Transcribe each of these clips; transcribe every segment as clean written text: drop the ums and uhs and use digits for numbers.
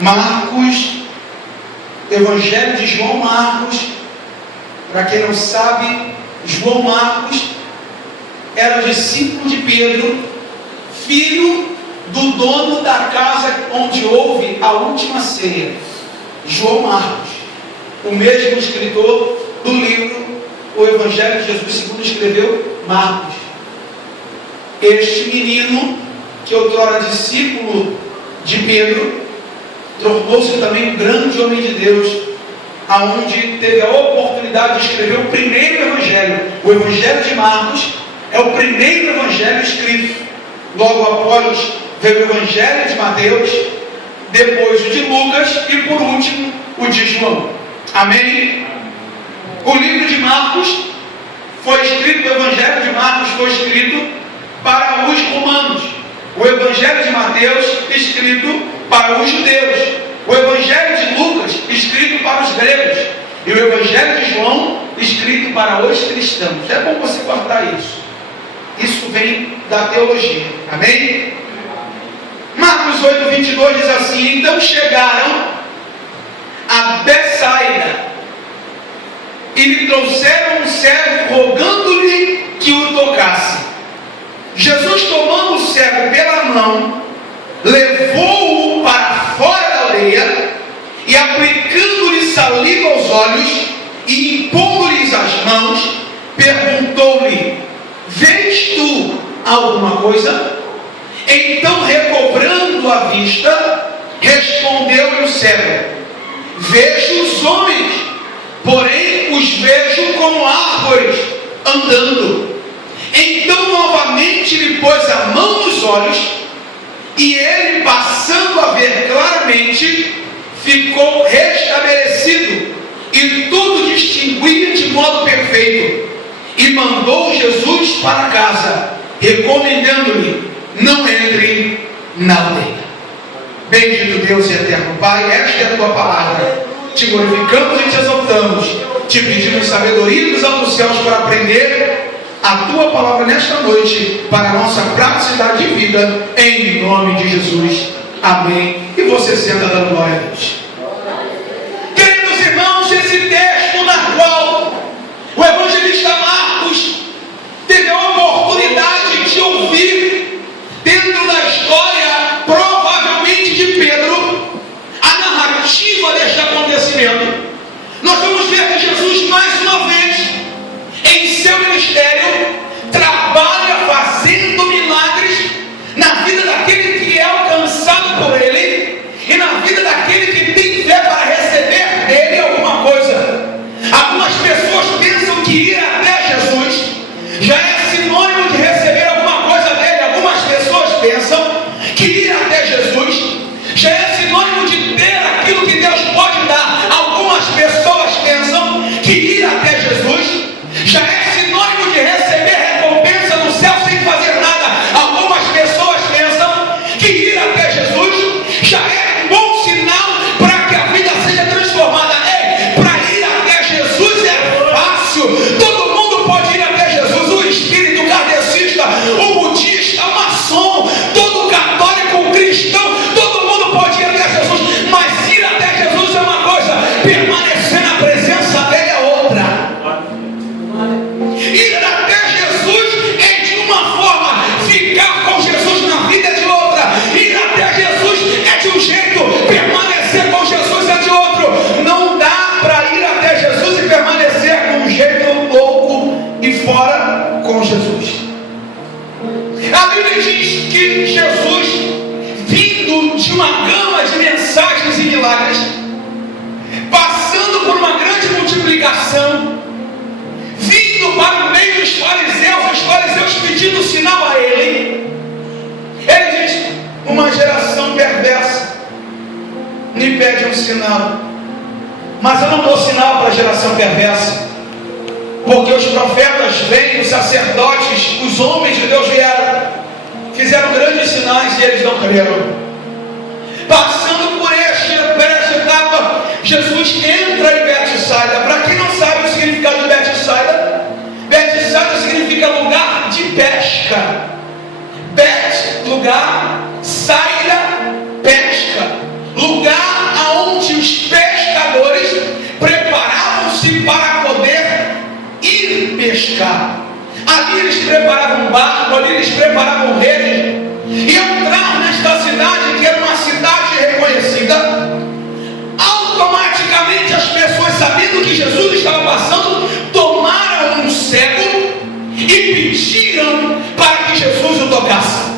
Marcos, Evangelho de João Marcos, para quem não sabe, João Marcos era o discípulo de Pedro, filho do dono da casa onde houve a última ceia, João Marcos, o mesmo escritor do livro O Evangelho de Jesus segundo escreveu Marcos. Este menino, que outrora discípulo de Pedro, tornou-se também um grande homem de Deus, aonde teve a oportunidade de escrever o primeiro evangelho. O Evangelho de Marcos é o primeiro evangelho escrito. Logo após veio o Evangelho de Mateus, depois o de Lucas e por último o de João. Amém? O livro de Marcos foi escrito, o Evangelho de Marcos foi escrito para os romanos. O Evangelho de Mateus escrito para os judeus. O Evangelho de Lucas escrito para os gregos. E o Evangelho de João escrito para os cristãos. É bom você guardar isso. Isso vem da teologia. Amém? Marcos 8:22 diz assim: então chegaram a Betsaida e lhe trouxeram um cego, rogando-lhe que o tocasse. Jesus, tomando o cego pela mão, levou-o para fora da aldeia e, aplicando-lhe saliva aos olhos e impondo-lhes as mãos, perguntou-lhe: vês tu alguma coisa? Então, recobrando a vista, respondeu-lhe o cego: vejo os homens, porém os vejo como árvores andando. Então novamente lhe pôs a mão nos olhos, e ele, passando a ver claramente, ficou restabelecido, e tudo distinguia de modo perfeito. E mandou Jesus para casa, recomendando-lhe: não entre na aldeia. Bendito Deus e eterno Pai, esta é a tua palavra. Te glorificamos e te exaltamos. Te pedimos sabedoria dos altos céus para aprender a tua palavra nesta noite, para a nossa praticidade de vida, em nome de Jesus. Amém. E você senta dando glória a Deus. Queridos irmãos, esse texto na qual o evangelista Marcos teve a oportunidade de ouvir, dentro da história, provavelmente de Pedro, a narrativa deste acontecimento, nós vamos ver que Jesus, mais uma vez, em seu ministério, trabalha fazendo milagres na vida daquele que é alcançado por ele e na vida daquele que tem fé para receber dele alguma coisa. Algumas pessoas pensam que ir até Jesus já é sinônimo de receber alguma coisa dele. Algumas pessoas pensam que ir até Jesus já é sinônimo de ter aquilo que Deus pode dar. Algumas pessoas pensam que ir até Jesus já é sinônimo de receber recompensa do céu sem fazer nada. Algumas pessoas pensam que ir até Jesus já é um bom sinal para que a vida seja transformada. Ei, para ir até Jesus é fácil. Todo mundo pode ir até Jesus. O espírito kardecista, o budista, o maçom, todo católico, o cristão, todo mundo pode ir até Jesus. Mas ir até Jesus é uma coisa, permanecer na presença dele é outra. Ir até Jesus é de uma forma, ficar com Jesus na vida é de outra. Ir até Jesus é de um jeito, permanecer com Jesus é de outro. Não dá para ir até Jesus e permanecer com um jeito louco e fora com Jesus. A Bíblia diz que Jesus, vindo de uma gama de mensagens e milagres, passando por uma grande multiplicação, vindo para o meio dos fariseus, os fariseus pedindo sinal a ele diz: uma geração perversa me pede um sinal, mas eu não dou sinal para a geração perversa, porque os profetas vêm, os sacerdotes, os homens de Deus vieram, fizeram grandes sinais e eles não creram. Passando por esta etapa, Jesus entra em Betsaida. Para quem não sabe o significado de Betsaida, Betsaida significa lugar de pesca. Bet, lugar, saída, pesca. preparavam redes e entrar nesta cidade, que era uma cidade reconhecida. Automaticamente as pessoas, sabendo que Jesus estava passando, tomaram um cego e pediram para que Jesus o tocasse.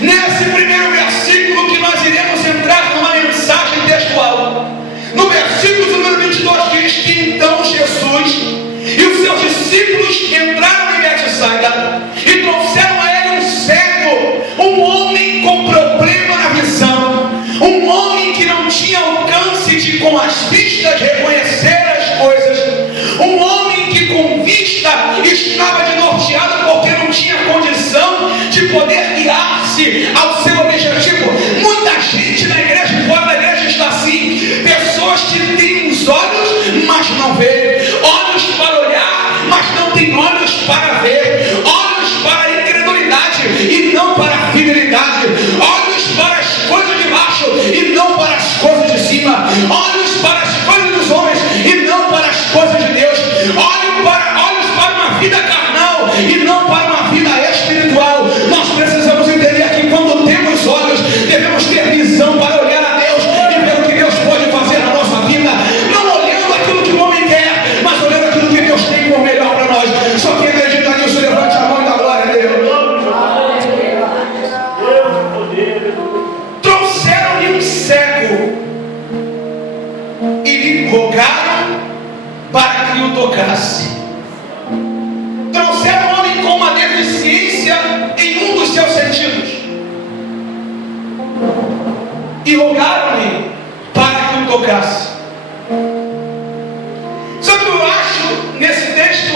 Nesse primeiro versículo que nós iremos entrar numa mensagem textual, no versículo número 22 diz que então Jesus e os seus discípulos entraram em Betsaida e trouxeram a ele um cego, um homem com problema na visão, um homem que não tinha alcance de com as vistas reconhecer as coisas, um homem que com vista estava desnorteado porque não tinha condição de poder guiar-se ao seu objetivo. Muita gente na igreja e fora da igreja está assim, pessoas que têm os olhos mas não vê, olhos para olhar mas não tem olhos para ver, olhos para a incredulidade e não para a fidelidade, olhos para as coisas de baixo e não para as coisas de cima, olhos para as coisas dos homens e não para as coisas de Deus, olhos para uma vida carnal e não para uma vida espiritual. Nós precisamos entender que quando temos olhos, devemos ter visão para olhar a Deus e ver o que Deus pode fazer na nossa vida, não olhando aquilo que o homem quer, mas olhando aquilo que Deus tem como melhor para nós. Só quem acredita nisso, levante a mão e dá glória a Deus. Trouxeram-lhe um cego e lhe rogaram para que o tocasse. Trouxeram um homem com uma deficiência em um dos seus sentidos e rogaram-lhe para que o tocasse. Só que eu acho nesse texto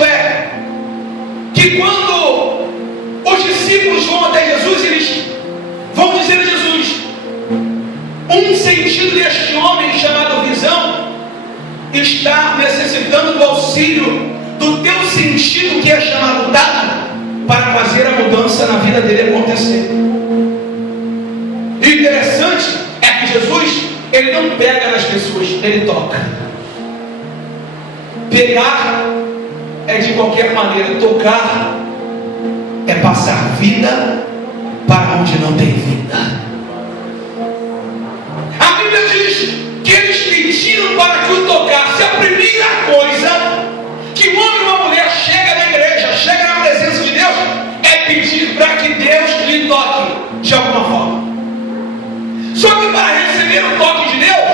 que quando os discípulos vão até Jesus, eles vão dizer a Jesus: um sentido deste homem chamado visão está necessitando do auxílio do teu sentido, que é chamado tato, para fazer a mudança na vida dele acontecer. E o interessante é que Jesus, ele não pega nas pessoas, ele toca. Pegar é de qualquer maneira, tocar é passar vida para onde não tem vida. A Bíblia diz que eles pediram para que o tocasse. A primeira coisa que um homem e uma mulher chega na igreja, chega na presença de Deus, é pedir para que Deus lhe toque de alguma forma. Só que para receber o toque de Deus,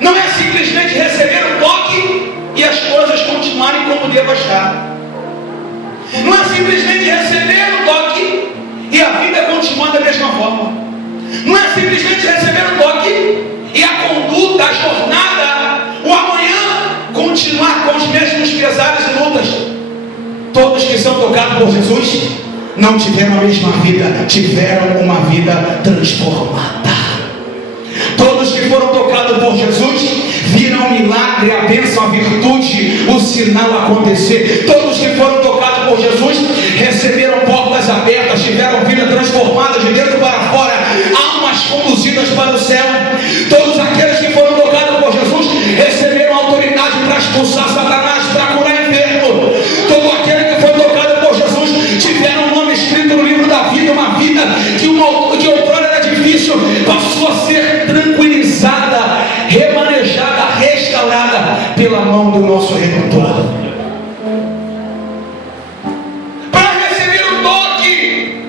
não é simplesmente receber o toque e as coisas continuarem como devam estar. Não é simplesmente receber o toque e a vida continuar da mesma forma. Não é simplesmente receber o toque e a conduta, a jornada, o amanhã continuar com os mesmos pesares e lutas. Todos que são tocados por Jesus não tiveram a mesma vida, tiveram uma vida transformada. Todos que foram tocados por Jesus viram o milagre, a bênção, a virtude, o sinal acontecer. Todos que foram tocados por Jesus receberam portas abertas, tiveram vida transformada de dentro para fora, almas conduzidas para o céu. Todos aqueles que foram tocados por Jesus receberam autoridade para expulsar Satanás, para curar enfermo. Todo aquele que foi tocado por Jesus tiveram um nome escrito no livro da vida, uma vida que outrora era difícil, passou a ser tranquilizada, remanejada, restaurada pela mão do nosso Redentor. Para receber o toque,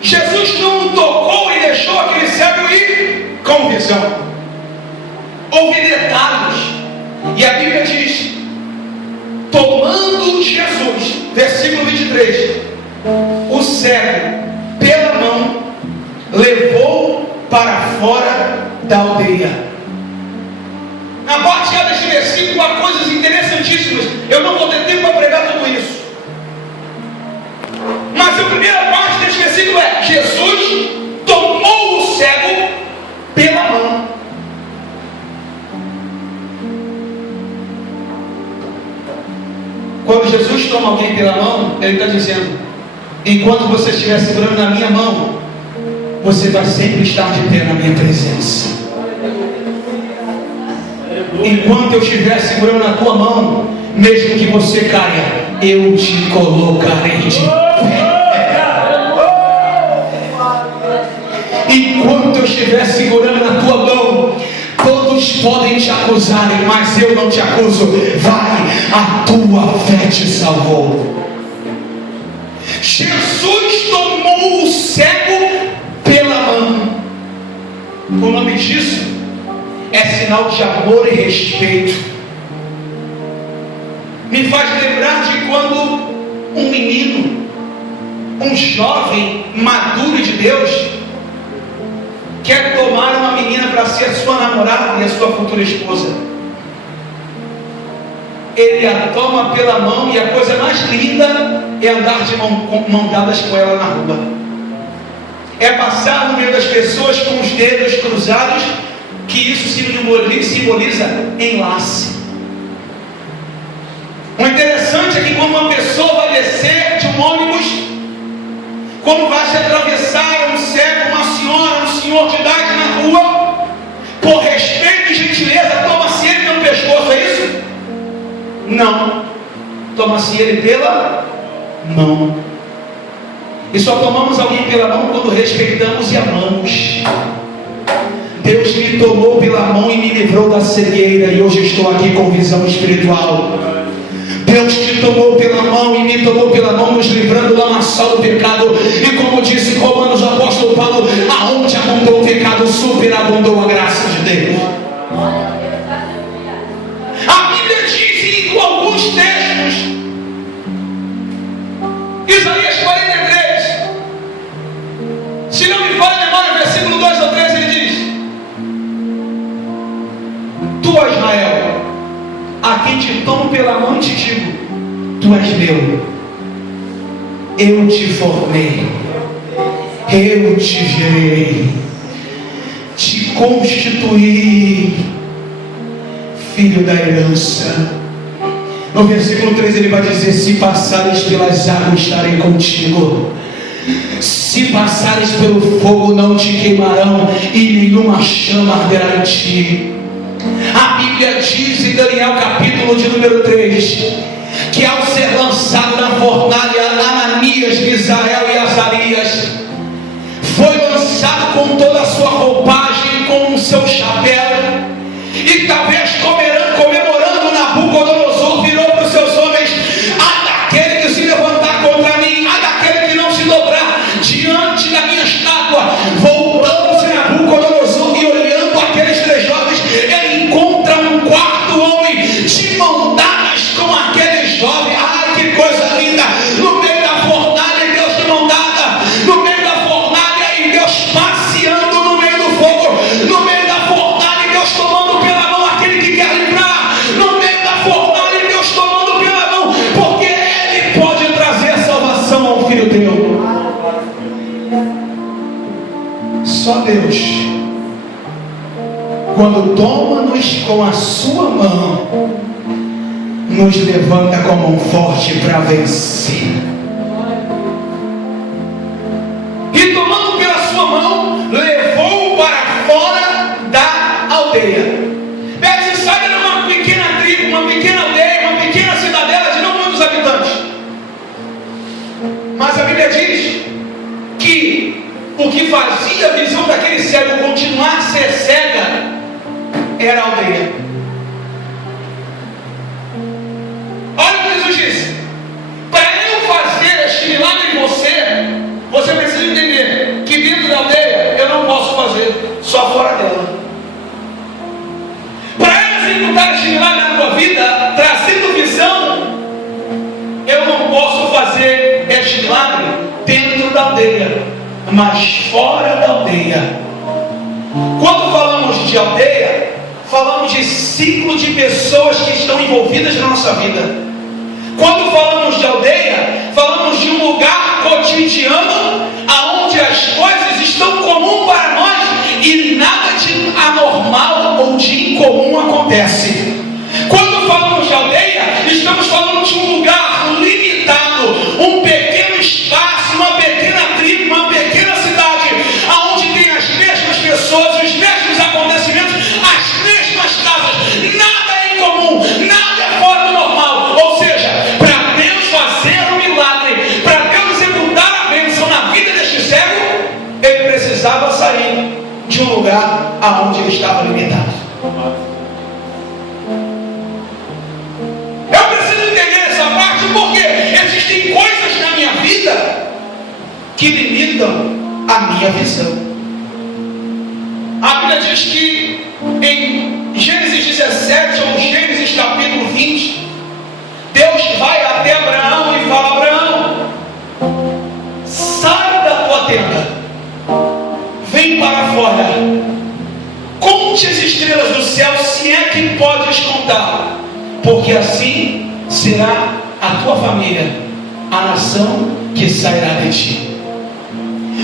Jesus não tocou e deixou aquele cego ir com visão. Houve detalhes, e a Bíblia diz: tomando Jesus, versículo 23, o cego pela mão levou para fora da aldeia. Na parte A deste versículo há coisas interessantíssimas. Eu não vou ter tempo para pregar tudo isso, mas a primeira parte deste versículo é: Jesus tomou o cego pela mão. Quando Jesus toma alguém pela mão, ele está dizendo: enquanto você estiver segurando na minha mão, você vai sempre estar de pé na minha presença. Enquanto eu estiver segurando na tua mão, mesmo que você caia, eu te colocarei de pé. enquanto eu estiver segurando na tua mão, todos podem te acusarem, mas eu não te acuso. Vai, a tua fé te salvou. Jesus tomou o cego pela mão. O nome disso é sinal de amor e respeito. Me faz lembrar de quando um menino, um jovem maduro de Deus, quer tomar uma menina para ser a sua namorada e a sua futura esposa. Ele a toma pela mão e a coisa mais linda é andar de mão dadas com ela na rua. É passar no meio das pessoas com os dedos cruzados, que isso simboliza enlace. O interessante é que quando uma pessoa vai descer de um ônibus, quando vai se atravessar um cego, uma senhora, um senhor de idade na rua, por respeito e gentileza, toma-se ele pelo pescoço, é isso? Não. Toma-se ele pela mão. E só tomamos alguém pela mão quando respeitamos e amamos. Deus me tomou pela mão e me livrou da cegueira, e hoje estou aqui com visão espiritual. Deus te tomou pela mão e me tomou pela mão, nos livrando do lamaçal do pecado. E como disse em Romanos o apóstolo Paulo, aonde abundou o pecado, superabundou a graça de Deus. A Bíblia diz em alguns textos, Isaías 43, se não me falha a memória, versículo 2 ou 3, ele diz: Tu, ó Israel, a quem te tomo pela mão e te digo, tu és meu, eu te formei, eu te gerei, te constituí filho da herança. No versículo 3 ele vai dizer: se passares pelas águas, estarei contigo. Se passares pelo fogo, não te queimarão, e nenhuma chama arderá em ti. A Bíblia diz em Daniel capítulo de número 3, que ao ser lançado na fornalha, Ananias, Misael e Azarias foi lançado com toda a sua roupagem, com o seu chapéu, e talvez comemorando, Nabucodonosor virou para os seus homens: há daquele que se levantar contra mim, há daquele que não se dobrar diante da minha estátua. Voltando-se Nabucodonosor e olhando aqueles três jovens, ele encontra um quarto homem de mão dadas com aquele jovem. Ai, que coisa linda! No meio da fornalha, e Deus de mão dada, no meio da fornalha, e Deus passeando no meio do fogo, no meio da fornalha, e Deus tomando pela mão aquele que quer livrar, no meio da fornalha, e Deus tomando pela mão, porque Ele pode trazer salvação ao filho teu. Só Deus, quando toma-nos com a sua mão, nos levanta com a mão forte para vencer. E tomando pela sua mão, levou-o para fora da aldeia. Betsaida era uma pequena tribo, uma pequena aldeia, uma pequena cidadela de não muitos habitantes. Mas a Bíblia diz que o que fazia a visão daquele cego continuar a ser cega era a aldeia. Olha o que Jesus disse: para eu fazer este milagre em você, você precisa entender que dentro da aldeia eu não posso fazer, só fora dela. Para eu executar este milagre na tua vida, trazendo visão, eu não posso fazer este milagre dentro da aldeia, mas fora da aldeia. Quando falamos de aldeia, falamos de ciclo de pessoas que estão envolvidas na nossa vida. Quando falamos de aldeia, falamos de um lugar cotidiano, aonde as coisas estão comuns para nós e nada de anormal ou de incomum acontece. Quando falamos de aldeia, estamos falando de um lugar limitado, um pequeno espaço, uma pequena tribo, uma pequena cidade, aonde tem as mesmas pessoas, os mesmos acontecimentos, as mesmas casas, nada é incomum, nada é fora do normal. Ou seja, para Deus fazer um milagre, para Deus executar a bênção na vida deste cego, ele precisava sair de um lugar aonde ele estava limitado. Eu preciso entender essa parte porque existem coisas na minha vida que limitam a minha visão. A Bíblia diz que em Gênesis 17 ou Gênesis capítulo 20, Deus vai até Abraão e fala: Abraão, sai da tua tenda, vem para fora, conte as estrelas do céu, se é que podes contar, porque assim será a tua família, a nação que sairá de ti.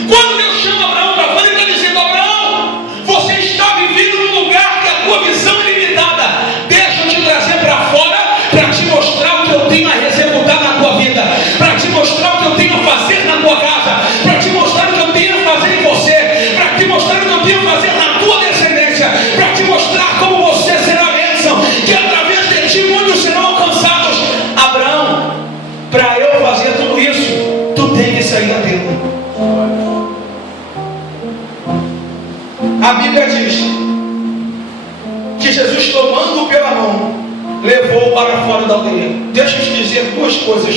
Quando Deus chama Abraão para fora, Ele está dizendo: Abraão, você está vivendo num lugar que a tua visão é limitada. Deixa eu te trazer para fora, para te mostrar o que eu tenho a executar na tua vida, para te mostrar o que eu tenho a fazer na tua casa, para te mostrar o que eu tenho a fazer em você, para te mostrar o que eu tenho a fazer na tua descendência, para te mostrar como você será a bênção, que através de ti muitos serão alcançados. Abraão, para eu fazer tudo isso, tu tem que sair da tenda. A Bíblia diz que Jesus, tomando-o pela mão, levou-o para fora da aldeia. Deixa eu te dizer duas coisas.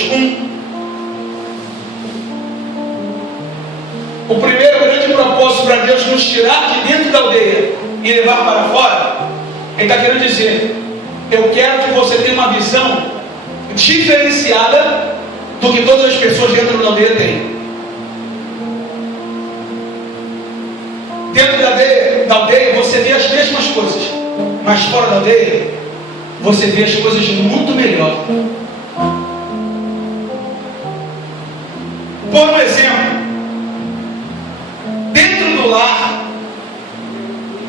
O primeiro grande propósito para Deus nos tirar de dentro da aldeia e levar para fora, Ele está querendo dizer: eu quero que você tenha uma visão diferenciada do que todas as pessoas dentro da aldeia têm. Dentro da aldeia você vê as mesmas coisas, mas fora da aldeia você vê as coisas muito melhor. Por um exemplo, dentro do lar,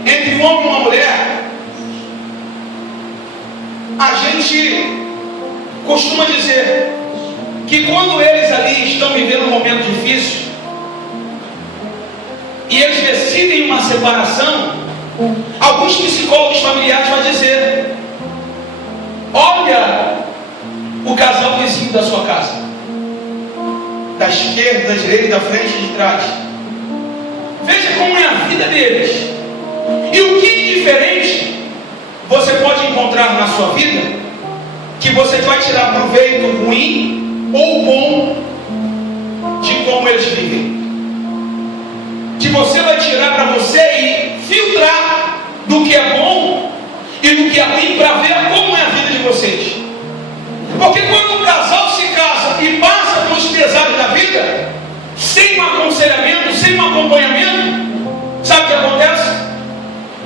entre um homem e uma mulher, a gente costuma dizer que quando eles ali estão vivendo um momento difícil e eles decidem uma separação, alguns psicólogos familiares vão dizer: olha o casal vizinho da sua casa, da esquerda, da direita, da frente e de trás, veja como é a vida deles, e o que diferente você pode encontrar na sua vida, que você vai tirar proveito ruim ou bom de como eles vivem, que você vai tirar para você e filtrar do que é bom e do que é ruim, para ver como é a vida de vocês. Porque quando um casal se casa e passa pelos pesares da vida, sem um aconselhamento, sem um acompanhamento, sabe o que acontece?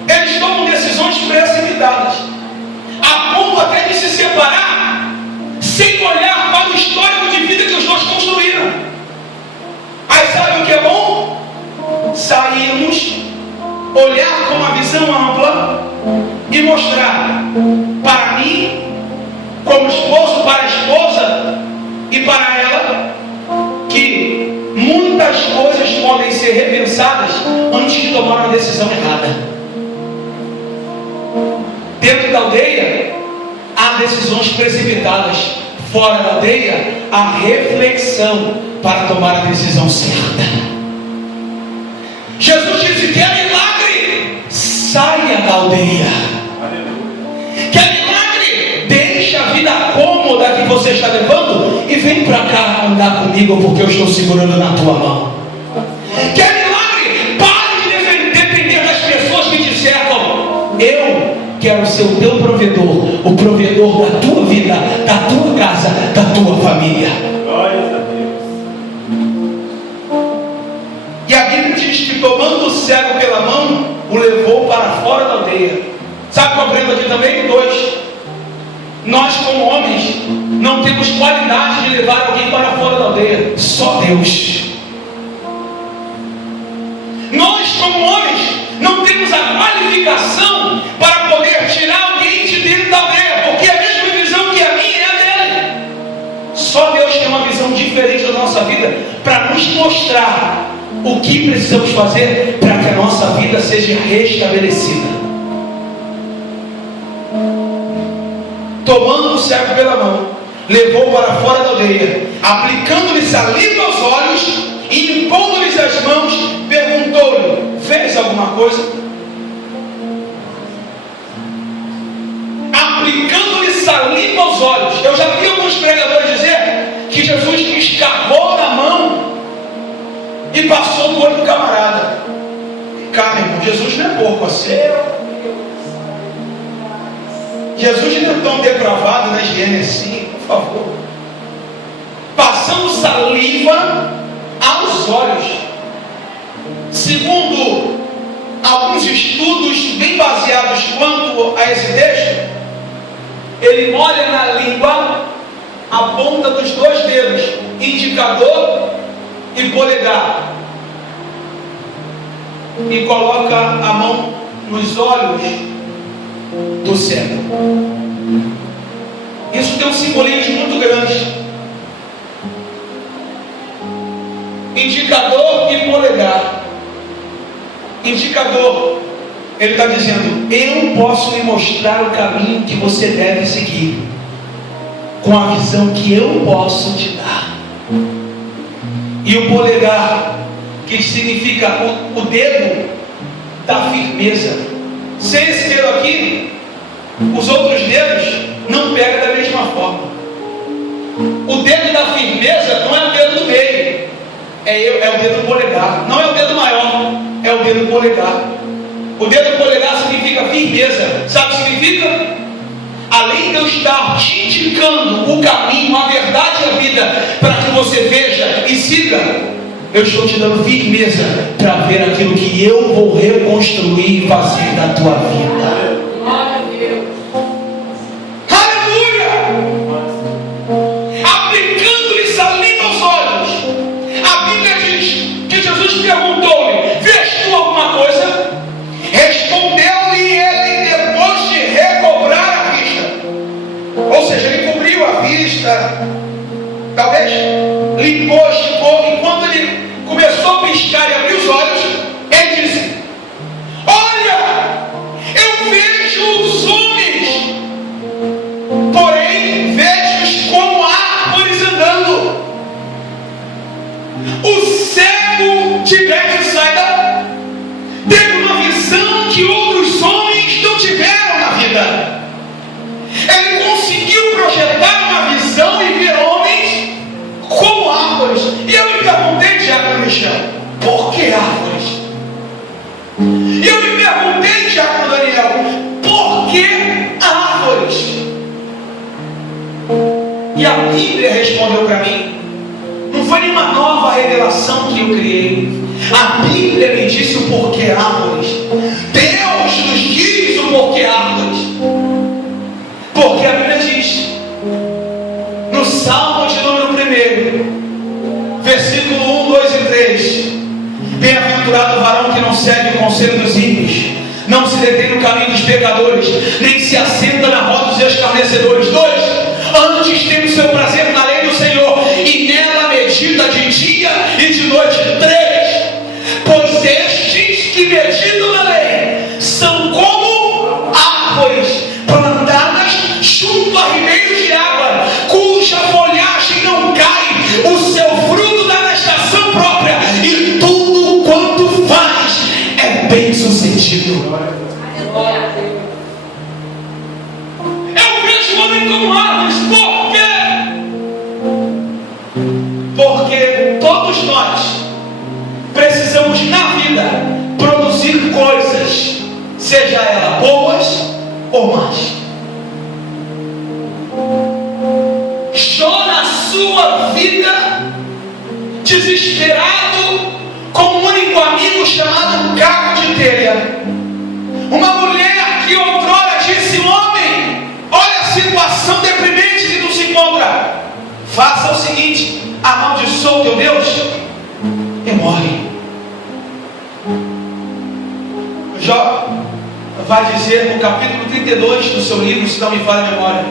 Eles tomam decisões precipitadas, a ponto até de se separar, sem olhar para o histórico de vida que os dois construíram. Aí sabe o que é bom? Sairmos, olhar com uma visão ampla e mostrar para mim, como esposo, para a esposa e para ela, que muitas coisas podem ser repensadas antes de tomar uma decisão errada. Dentro da aldeia há decisões precipitadas, fora da aldeia há reflexão para tomar a decisão certa. Jesus disse: quer milagre? Saia da aldeia. Quer milagre? Deixa a vida cômoda que você está levando e vem para cá andar comigo, porque eu estou segurando na tua mão. Quer milagre? Pare de depender das pessoas que te cercam. Eu quero ser o teu provedor, o provedor da tua vida, da tua casa, da tua família. Glórias a Deus. E a Bíblia diz que, tomando o cego pela mão, o levou para fora da aldeia. Sabe qual é o problema aqui também? 2. Nós, como homens, não temos qualidade de levar alguém para fora da aldeia. Só Deus. Nós, como homens, não temos a qualificação para poder tirar alguém de dentro da aldeia, porque a mesma visão que a minha é a dele. Só Deus tem uma visão diferente da nossa vida, para nos mostrar o que precisamos fazer para que a nossa vida seja restabelecida. Tomando o cego pela mão, levou para fora da aldeia, aplicando-lhe saliva aos olhos e impondo-lhes as mãos, perguntou-lhe: fez alguma coisa, aplicando-lhe saliva aos olhos. Eu já vi alguns pregadores dizer que Jesus escarrou na mão e passou no olho do camarada. Cara, irmão, Jesus não é porco assim. Jesus não é tão depravado na higiene assim, por favor. Passando saliva aos olhos. Segundo alguns estudos bem baseados quanto a esse texto, ele molha na língua a ponta dos dois dedos, indicador e polegar, e coloca a mão nos olhos do cego. Isso tem um simbolismo muito grande. Indicador e polegar. Indicador, ele está dizendo: eu posso lhe mostrar o caminho que você deve seguir, com a visão que eu posso te dar. E o polegar, que significa o dedo da firmeza. Sem esse dedo aqui, os outros dedos não pegam da mesma forma. O dedo da firmeza não é o dedo do meio, é o dedo polegar. Não é o dedo maior, é o dedo polegar. O dedo polegar significa firmeza. Sabe o que significa? Além de eu estar te indicando o caminho, a verdade e a vida, para que você veja e siga, eu estou te dando firmeza para ver aquilo que eu vou reconstruir e fazer da tua vida. Glória a Deus. Aleluia! Aplicando-lhe saliva aos olhos. A Bíblia diz que Jesus perguntou-lhe: vês tu alguma coisa? Respondeu-lhe ele depois de recobrar a vista. Ou seja, ele cobriu a vista, talvez limpou, esticou, e quando ele começou a piscar e abrir os olhos, ele disse: olha, eu vejo os homens, porém vejo-os como árvores andando. O cego de Betsaida teve uma visão que outros homens não tiveram na vida. Ele conseguiu projetar uma visão e ver homens como árvores. E eu me perguntei, Diácono Michel, por que árvores? E eu me perguntei, Diácono Daniel, por que árvores? E a Bíblia respondeu para mim. Não foi nenhuma nova revelação que eu criei. A Bíblia me disse o porquê árvores. Deus nos diz o porquê árvores. Porque a Bíblia diz, no Salmo de número 1, versículo 1, 2 e 3: bem-aventurado o varão que não segue o conselho dos ímpios, não se detém no caminho dos pecadores, nem se assenta na roda dos escarnecedores. 2: antes tem o seu prazer na lei do Senhor, e nela medita de dia e de noite. 3: pois estes que meditam na lei são como árvores plantadas junto a ribeiros de água, cuja folhagem não cai, o seu fruto dá na estação própria, e tudo quanto faz é bem sucedido. Eu vejo o homem como árvores. Por quê? Porque todos nós precisamos na vida produzir coisas, seja elas boas ou más. Jó, na sua vida, desesperado, com um único amigo chamado Caco de Telha, uma mulher que outrora disse: homem, olha a situação deprimente que tu se encontra, faça o seguinte, amaldiçoa o teu Deus e morre. Jó vai dizer no capítulo 32 do seu livro, se não me falha a memória: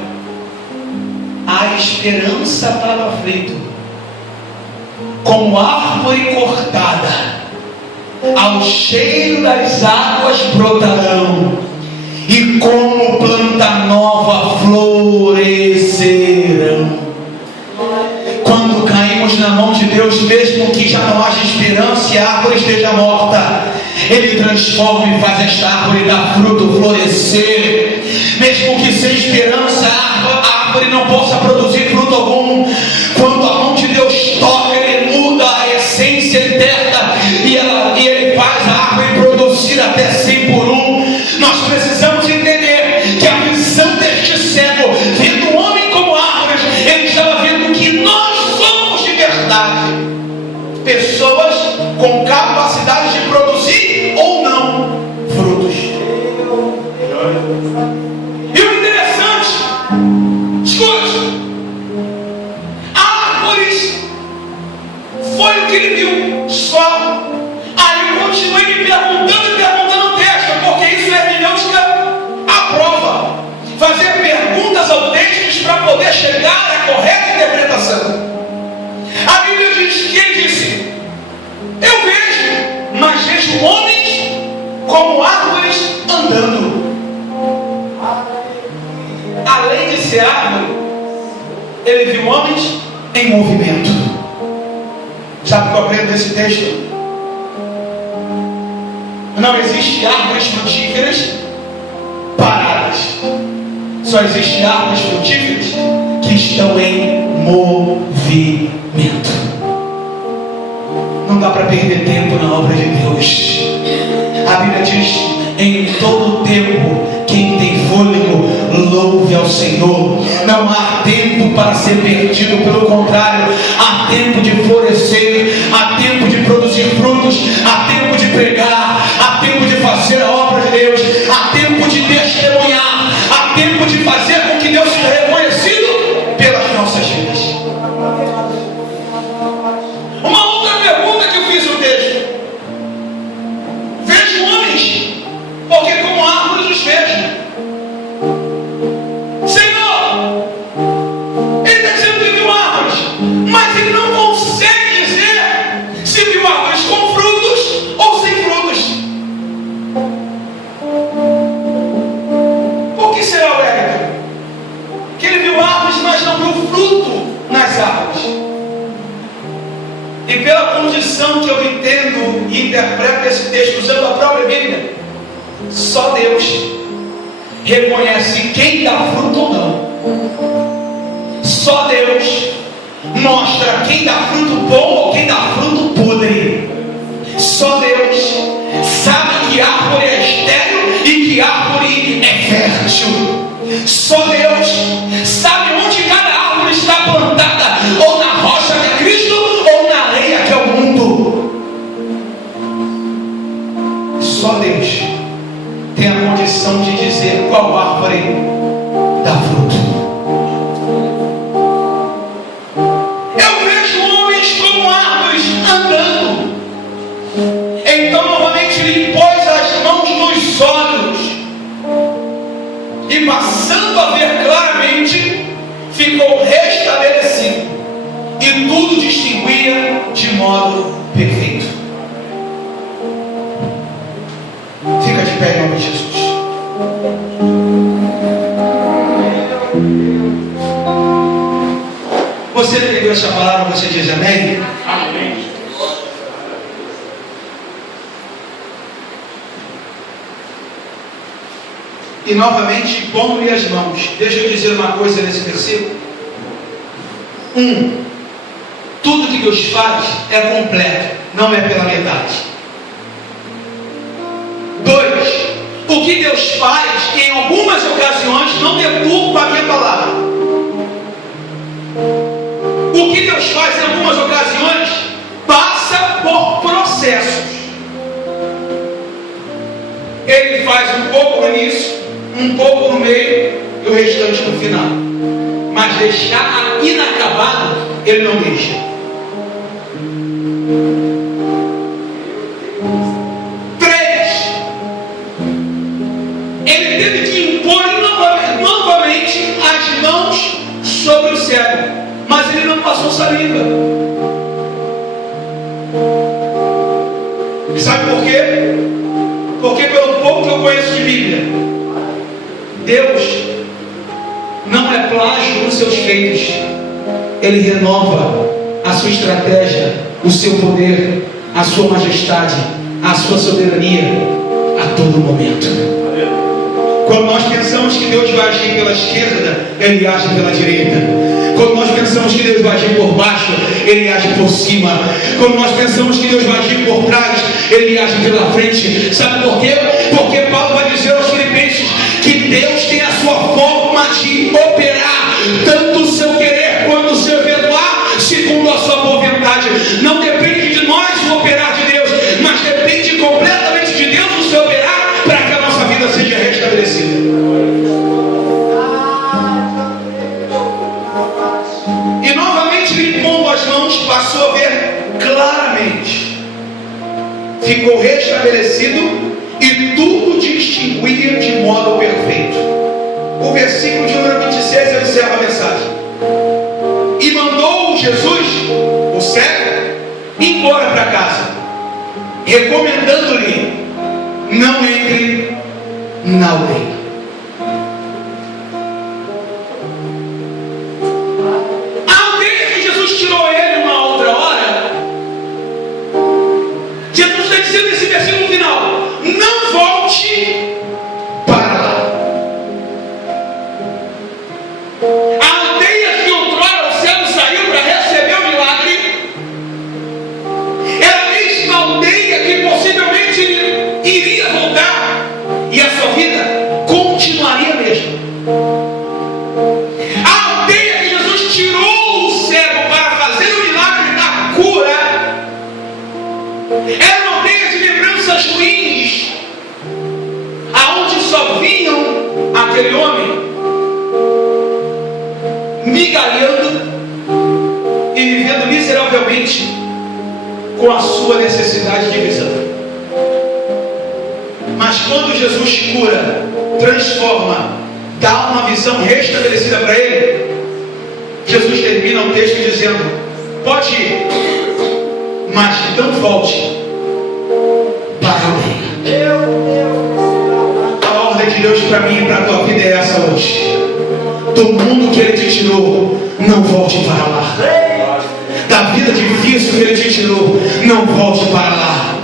a esperança para o aflito, como árvore cortada, ao cheiro das águas brotarão, e como planta nova florescerão. Quando caímos na mão de Deus, mesmo que já não haja esperança e a árvore esteja morta, Ele transforma e faz esta árvore dar fruto, florescer. Mesmo que sem esperança a árvore não possa produzir fruto algum, quando a mão de Deus toca, Ele muda a essência eterna e Ele faz a árvore produzir até 100 por 1. Nós precisamos entender que a visão deste cego, vendo o homem como árvores, ele estava vendo que nós somos de verdade pessoas com capacidade de produzir ou não frutos. E o interessante, escute, árvores foi o que ele viu só. Aí eu continuei me perguntando o texto, porque isso é hermenêutica à prova. Fazer perguntas ao texto para poder chegar à correta interpretação. A Bíblia diz que ele disse: eu vejo, mas vejo homens como árvores andando. Além de ser árvore, ele viu homens em movimento. Sabe o que eu aprendo nesse texto? Não existe árvores frutíferas paradas. Só existe árvores frutíferas que estão em movimento. Não dá para perder tempo na obra de Deus. A Bíblia diz: em todo tempo, quem tem fôlego, louve ao Senhor. Não há tempo para ser perdido, pelo contrário, há tempo de florescer, há tempo de produzir frutos, há tempo de pregar, há tempo de fazer a obra de Deus, há tempo de testemunhar, há tempo de fazer com que Deus seja reconhecido pelas nossas vidas. Uma outra pergunta que eu fiz no texto: vejo homens, porque como árvores os vejo. Senhor, ele está dizendo que viu árvores, mas ele não consegue dizer se viu árvores com frutos ou sem frutos. Por que será, Wellington? Que ele viu árvores, mas não viu fruto nas árvores. E pela condição que eu entendo e interpreto esse texto usando a própria Bíblia, só Deus reconhece quem dá fruto ou não. Só Deus mostra quem dá fruto bom ou quem dá fruto podre. Só Deus sabe que árvore é estéril e que árvore é fértil. Só Deus sabe onde cada árvore está plantada, ou na rocha que é Cristo, ou na areia que é o mundo. Só Deus tem a condição de dizer qual árvore dá fruto. Eu vejo homens como árvores andando. Então novamente ele pôs as mãos nos olhos e, passando a ver claramente, ficou restabelecido e tudo distinguia de modo perfeito. Fica de pé em nome de Jesus. Você entendeu essa palavra? Você diz amém? Amém. E novamente pondo-lhe as mãos. Deixa eu dizer uma coisa nesse versículo. Tudo que Deus faz é completo, não é pela metade. 2, o que Deus faz em algumas ocasiões não deturpa a minha palavra. O que Deus faz em algumas ocasiões passa por processos. Ele faz um pouco no início, um pouco no meio e o restante no final. Mas deixar inacabado, Ele não deixa. 3, Ele teve que impor novamente as mãos sobre o cego, mas ele não passou saliva. Sabe por quê? Porque pelo pouco que eu conheço de Bíblia, Deus não é plágio nos seus feitos. Ele renova a sua estratégia, o seu poder, a sua majestade a sua soberania a todo momento. Quando nós pensamos que Deus vai agir pela esquerda, Ele age pela direita. Quando nós pensamos que Deus vai agir por baixo, Ele age por cima. Quando nós pensamos que Deus vai agir por trás, Ele age pela frente. Sabe por quê? Porque Paulo vai dizer aos Filipenses que Deus tem a sua forma de operar, tanto o seu querer quanto o seu efetuar, segundo a sua boa vontade. Não depende de nós o operar de Deus, mas depende completamente de Deus o seu operar, para que a nossa vida seja restabelecida. E novamente ele impondo as mãos, passou a ver claramente. Ficou restabelecido e tudo distinguia de modo perfeito. O versículo de número 26 observa a mensagem. E mandou Jesus, o cego, embora para casa, recomendando-lhe: não entre na aldeia. A aldeia que Jesus tirou ele uma outra hora, Jesus está dizendo nesse versículo final: não volte para lá. A aldeia que outrora o céu saiu para receber o milagre era a mesma aldeia que possivelmente iria voltar, e a sua vida continuaria a mesma. A aldeia que Jesus tirou o cego para fazer o milagre da cura era uma aldeia de lembranças ruins, aonde só vinham aquele homem migalhando e vivendo miseravelmente com a sua necessidade de visão. Mas quando Jesus cura, transforma, dá uma visão restabelecida para ele, Jesus termina o texto dizendo: pode ir, mas não volte para a aldeia. A ordem de Deus para mim e para a tua vida é essa hoje. Do mundo que Ele te tirou, não volte para lá. Da vida difícil que Ele te tirou, não volte para lá.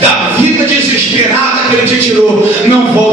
Da vida desesperada que Ele te tirou, não volte